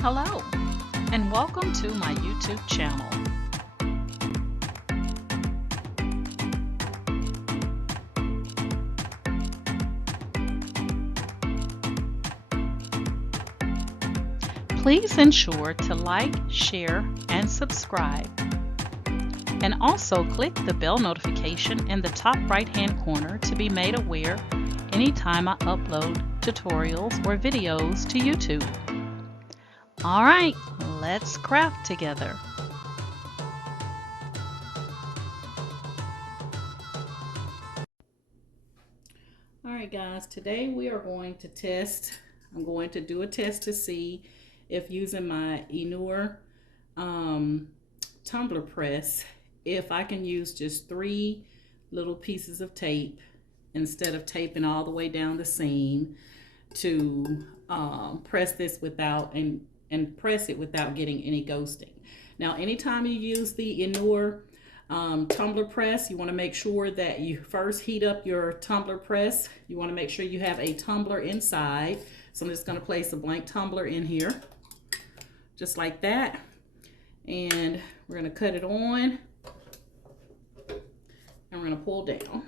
Hello, and welcome to my YouTube channel. Please ensure to like, share, and subscribe. And also click the bell notification in the top right-hand corner to be made aware anytime I upload tutorials or videos to YouTube. All right, let's craft together. All right, guys, today we are going to test. I'm going to do a test to see if using my Enure tumbler press, if I can use just 3 little pieces of tape instead of taping all the way down the seam to press this without and press it without getting any ghosting. Now, anytime you use the Enure tumbler press, you want to make sure that you first heat up your tumbler press. You want to make sure you have a tumbler inside. So I'm just going to place a blank tumbler in here, just like that. And we're going to cut it on, and we're going to pull down.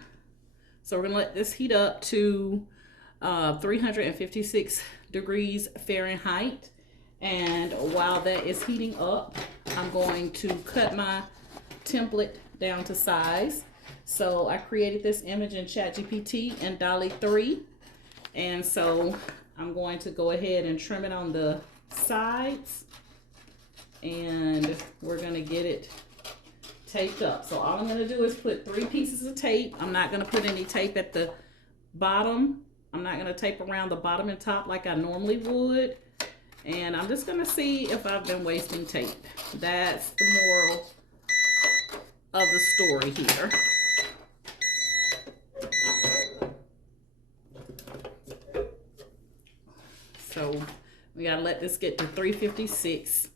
So we're going to let this heat up to 356 degrees Fahrenheit. And while that is heating up, I'm going to cut my template down to size. So I created this image in ChatGPT and DALL-E 3. And so I'm going to go ahead and trim it on the sides. And we're going to get it taped up. So all I'm going to do is put 3 pieces of tape. I'm not going to put any tape at the bottom. I'm not going to tape around the bottom and top like I normally would. And I'm just going to see if I've been wasting tape. That's the moral of the story here. So we got to let this get to 356.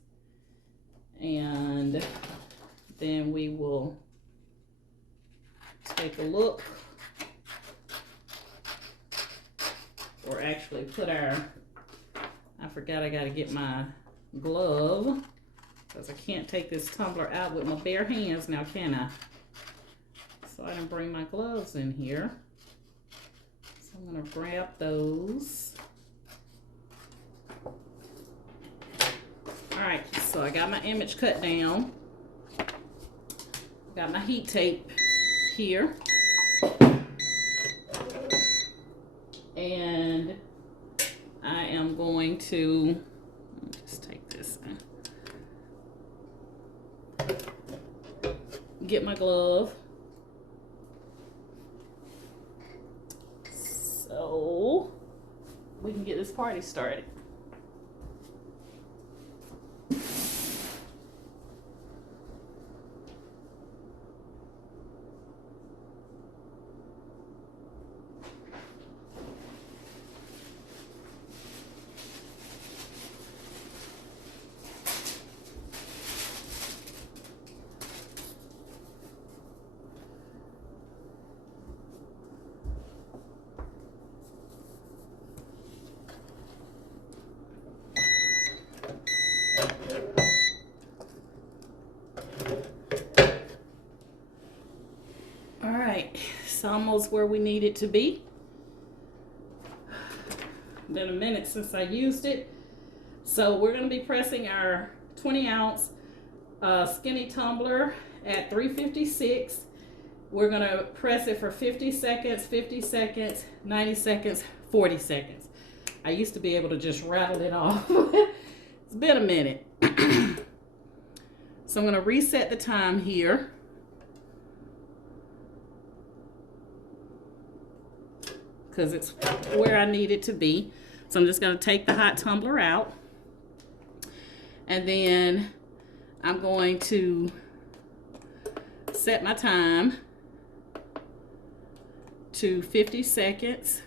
And then we will take a look, or actually put our, I forgot I got to get my glove because I can't take this tumbler out with my bare hands now, can I? So I didn't bring my gloves in here. So I'm going to grab those. All right, so I got my image cut down. Got my heat tape here. And I am going to, just take this and get my glove. So we can get this party started. It's almost where we need it to be. Been a minute since I used it. So we're going to be pressing our 20-ounce Skinny Tumbler at 356. We're going to press it for 50 seconds, 50 seconds, 90 seconds, 40 seconds. I used to be able to just rattle it off. It's been a minute. So I'm going to reset the time here. Because it's where I need it to be. So I'm just going to take the hot tumbler out. And then I'm going to set my time to 50 seconds.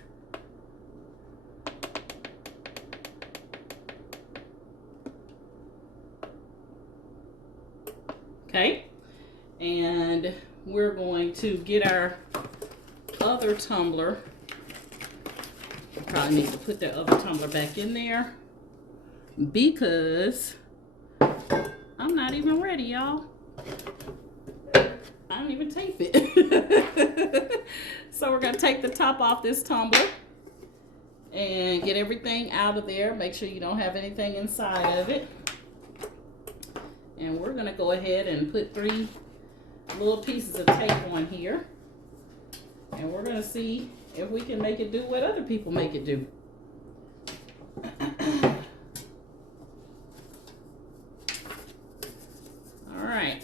Okay. And we're going to get our other tumbler. Probably need to put that other tumbler back in there. because I'm not even ready, y'all. I don't even tape it. So we're gonna take the top off this tumbler and get everything out of there. Make sure you don't have anything inside of it. And we're gonna go ahead and put 3 little pieces of tape on here. And we're gonna see if we can make it do what other people make it do. All right.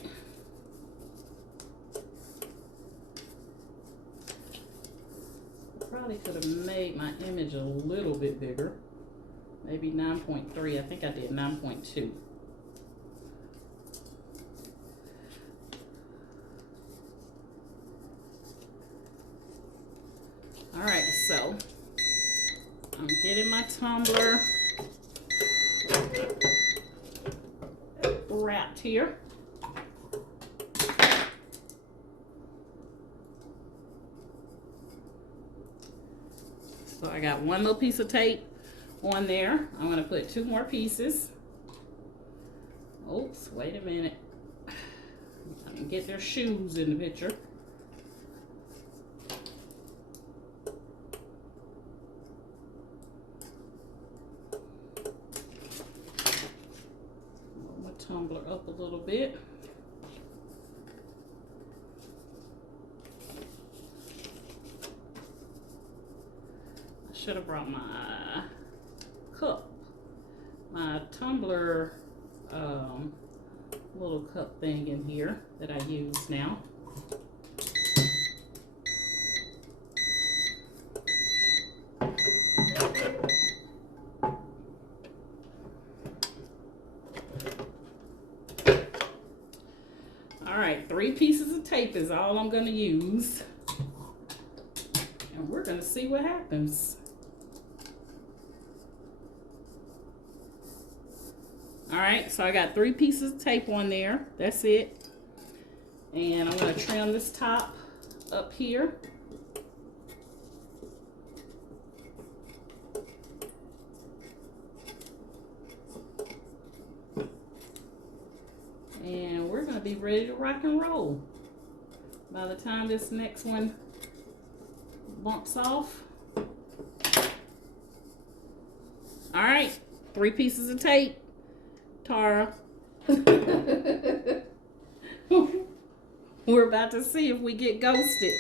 Probably could have made my image a little bit bigger. Maybe 9.3. I think I did 9.2. All right, so I'm getting my tumbler wrapped here. So I got 1 little piece of tape on there. I'm going to put 2 more pieces. Oops, wait a minute. I can get their shoes in the picture. Roll my tumbler up a little bit. Should have brought my cup, my tumbler little cup thing in here that I use now. All right, 3 pieces of tape is all I'm going to use, and we're going to see what happens. All right, so I got 3 pieces of tape on there. That's it. And I'm going to trim this top up here. And we're going to be ready to rock and roll. By the time this next one bumps off. All right, 3 pieces of tape. Tara. We're about to see if we get ghosted.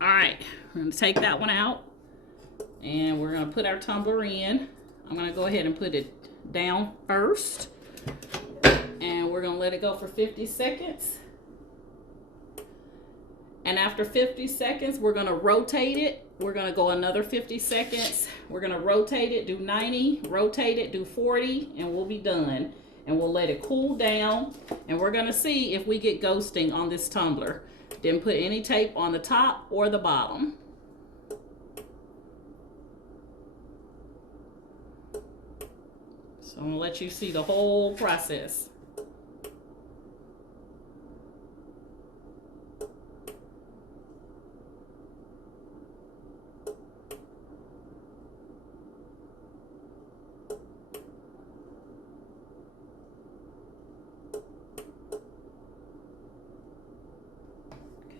Alright, we're going to take that one out. And we're going to put our tumbler in. I'm going to go ahead and put it down first. And we're going to let it go for 50 seconds. And after 50 seconds, we're going to rotate it. We're going to go another 50 seconds. We're going to rotate it, do 90, rotate it, do 40, and we'll be done. And we'll let it cool down. And we're going to see if we get ghosting on this tumbler. Didn't put any tape on the top or the bottom. So I'm going to let you see the whole process.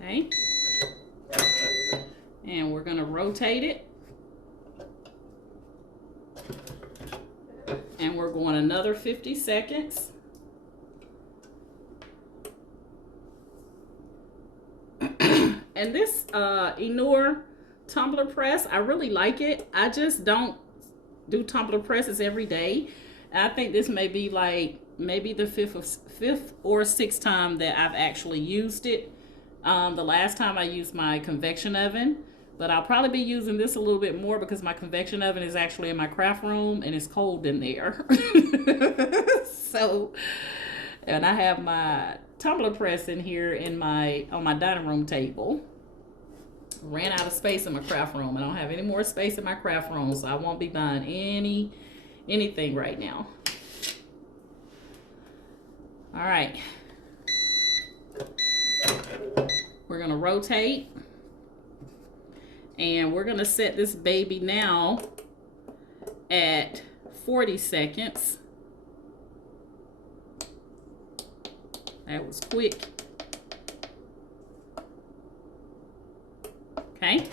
Okay, and we're going to rotate it, and we're going another 50 seconds. And this Enure tumbler press, I really like it. I just don't do tumbler presses every day. I think this may be like maybe the fifth or sixth time that I've actually used it. The last time I used my convection oven, but I'll probably be using this a little bit more because my convection oven is actually in my craft room and it's cold in there. So, and I have my tumbler press in here in on my dining room table. Ran out of space in my craft room. I don't have any more space in my craft room, so I won't be buying anything right now. All right. We're going to rotate, And we're gonna set this baby now at 40 seconds. That was quick. Okay.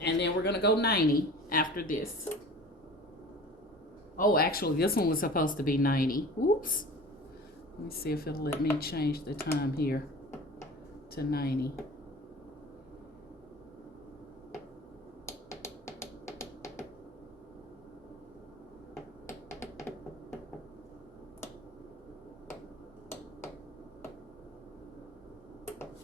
And then we're gonna go 90 after this. Oh, actually, this one was supposed to be 90. Oops. Let me see if it'll let me change the time here to 90.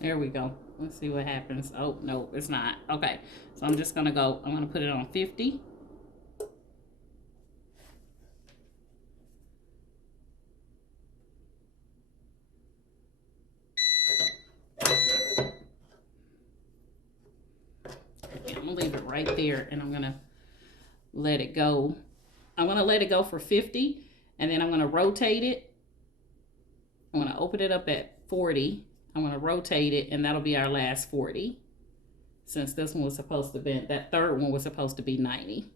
There we go. Let's see what happens. Oh, no, it's not. Okay, so I'm just gonna go, I'm gonna put it on 50. I'm gonna leave it right there, and I'm gonna let it go. I'm gonna let it go for 50, and then I'm gonna rotate it. I'm gonna open it up at 40. I'm gonna rotate it, and that'll be our last 40. Since this one was supposed to be, that third one was supposed to be 90.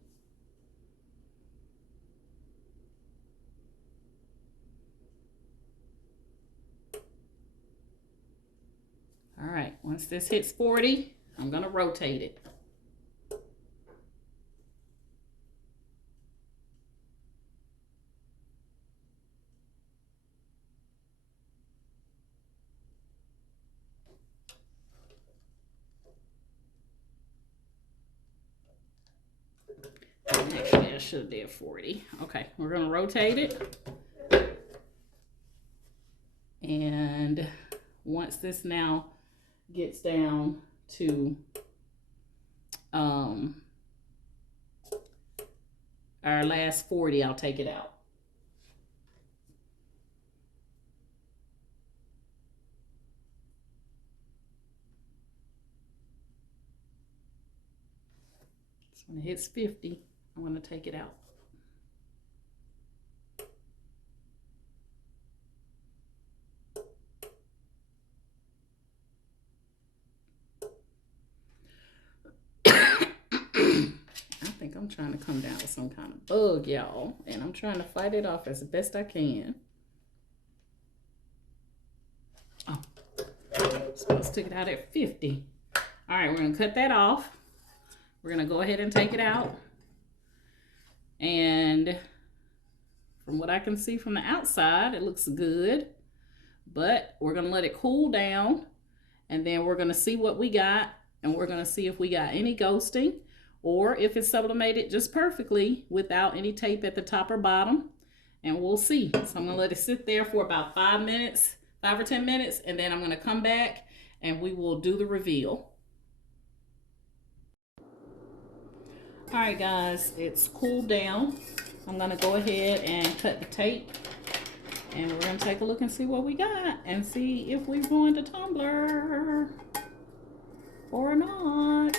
All right, once this hits 40, I'm gonna rotate it. Actually, I should have did 40. Okay, we're gonna rotate it. And once this now gets down to our last 40, I'll take it out. So when it hits 50, I'm going to take it out. I think I'm trying to come down with some kind of bug, y'all, and I'm trying to fight it off as best I can. Oh, supposed to take it out at 50. All right, we're going to cut that off. We're going to go ahead and take it out. And from what I can see from the outside, it looks good. But we're going to let it cool down. And then we're going to see what we got. And we're going to see if we got any ghosting, or if it's sublimated just perfectly without any tape at the top or bottom. And we'll see. So I'm going to let it sit there for about 5 minutes, 5 or 10 minutes. And then I'm going to come back and we will do the reveal. All right, guys, it's cooled down. I'm going to go ahead and cut the tape. And we're going to take a look and see what we got. And see if we're going to tumbler or not.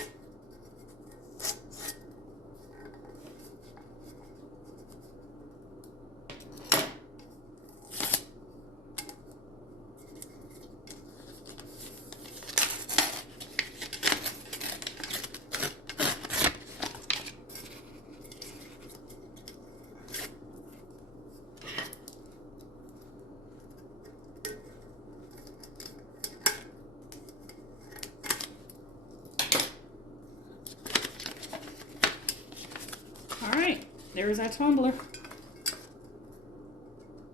There's our tumbler.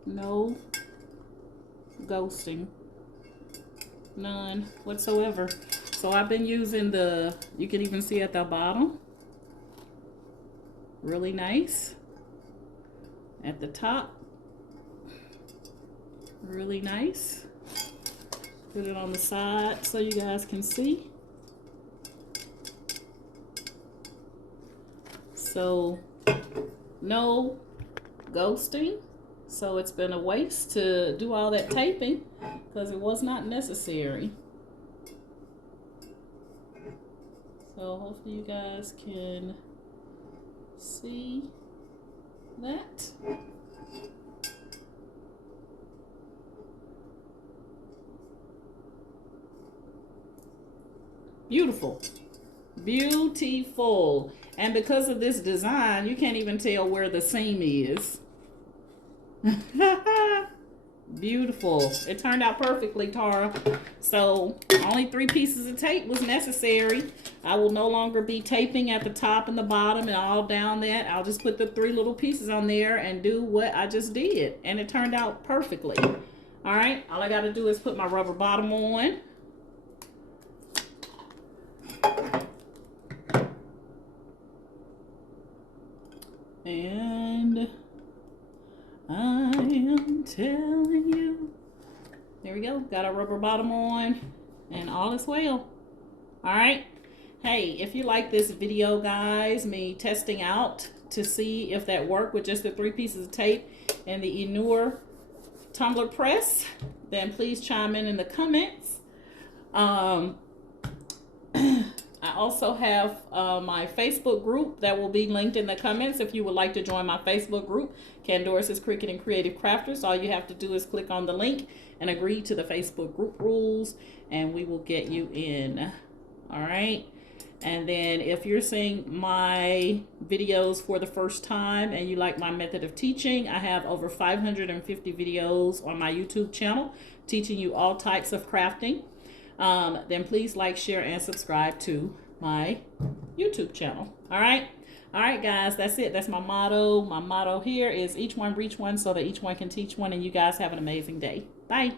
No ghosting. None whatsoever. So I've been using the, you can even see at the bottom. Really nice. At the top. Really nice. Put it on the side so you guys can see. So no ghosting, so it's been a waste to do all that taping because it was not necessary. So hopefully you guys can see that. Beautiful. Beautiful. And because of this design, you can't even tell where the seam is. Beautiful. It turned out perfectly, Tara. So only 3 pieces of tape was necessary. I will no longer be taping at the top and the bottom and all down that. I'll just put the 3 little pieces on there and do what I just did. And it turned out perfectly. All right. All I got to do is put my rubber bottom on. And I am telling you. There we go. Got a rubber bottom on and all is well. All right. Hey, if you like this video, guys, me testing out to see if that worked with just the 3 pieces of tape and the Enure tumbler press, then please chime in the comments. I also have my Facebook group that will be linked in the comments if you would like to join my Facebook group, Candoris's Cricut and Creative Crafters. All you have to do is click on the link and agree to the Facebook group rules, and we will get you in. All right. And then if you're seeing my videos for the first time and you like my method of teaching, I have over 550 videos on my YouTube channel teaching you all types of crafting. Then please like, share, and subscribe to my YouTube channel. All right. All right, guys, that's it. That's my motto. My motto here is each one reach one so that each one can teach one, and you guys have an amazing day. Bye.